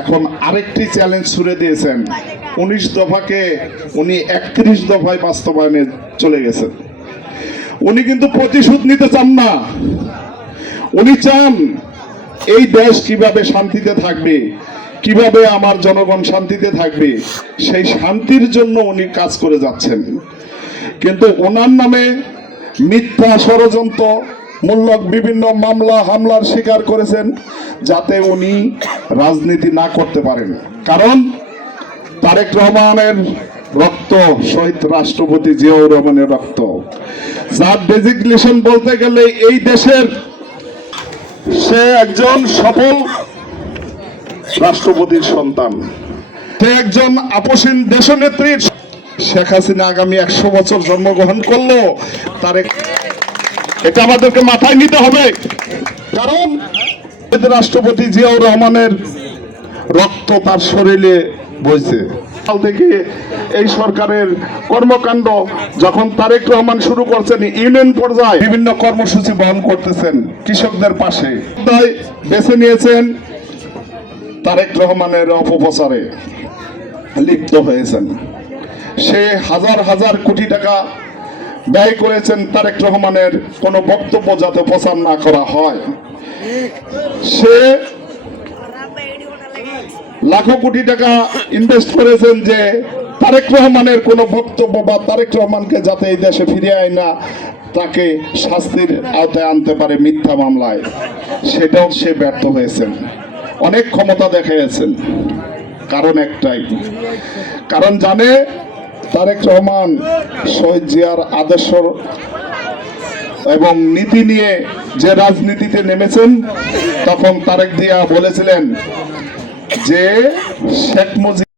এখন আরেকটি চ্যালেঞ্জ ছুড়ে দিয়েছেন। 19 দফাকে উনি 31 দফায় বাস্তবায়নে চলে গেছেন। উনি কিন্তু প্রতিশোধ নিতে চান না। উনি চান এই দেশ কিভাবে শান্তিতে থাকবে, কিভাবে আমার জনগণ শান্তিতে থাকবে, সেই শান্তির জন্য উনি কাজ করে যাচ্ছেন। কিন্তু ওনার নামে মিথ্যা ষড়যন্ত্র মূলক বিভিন্ন মামলা হামলার শিকার করেছেন, যাতে উনি রাজনীতি না করতে পারেন। কারণ তারেক রহমানের রক্ত শহীদ রাষ্ট্রপতি জিয়াউর রহমানের রক্ত, যার ডেজিগনেশন বলতে গেলে এই দেশের সে একজন সফল রাষ্ট্রপতির সন্তান, সে একজন আপসীন দেশনেত্রী। শেখ হাসিনা আগামী 100 বছর জন্মগ্রহণ করলো, তারেক, এটা আমাদেরকে মাথায় নিতে হবে। কারণ রাষ্ট্রপতি জিয়াউর রহমানের রক্ত তার শরীরে বইছে। কাল থেকে এই সরকারের কর্মকাণ্ড যখন তারেক রহমান শুরু করছেন, ইউনিয়ন পর্যায়ে বিভিন্ন কর্মসূচি বহন করতেছেন কৃষকদের পাশে, তাই বেছে নিয়েছেন তারেক রহমানের অপপ্রচারে লিপ্ত হয়েছেন। সে হাজার হাজার কোটি টাকা ব্যয় করেছেন তারেক রহমানের কোনো বক্তব্য যাতে প্রচার না করা হয়। সে লাখো কোটি টাকা ইনভেস্ট করেছেন যে তারেক রহমানের কোনো বক্তব্য বা তারেক রহমানকে যাতে এই দেশে ফিরিয়ে আয় না, তাকে শাস্তির আওতায় আনতে পারে মিথ্যা মামলায়, সেটাও সে ব্যর্থ হয়েছেন। অনেক ক্ষমতা দেখিয়েছেন, কারণ একটাই, কারণ জানে তারেক রহমান শহীদ জিয়ার আদর্শ এবং নীতি নিয়ে যে রাজনীতিতে নেমেছেন, তখন তারেক জিয়া বলেছিলেন যে শেখ মুজিব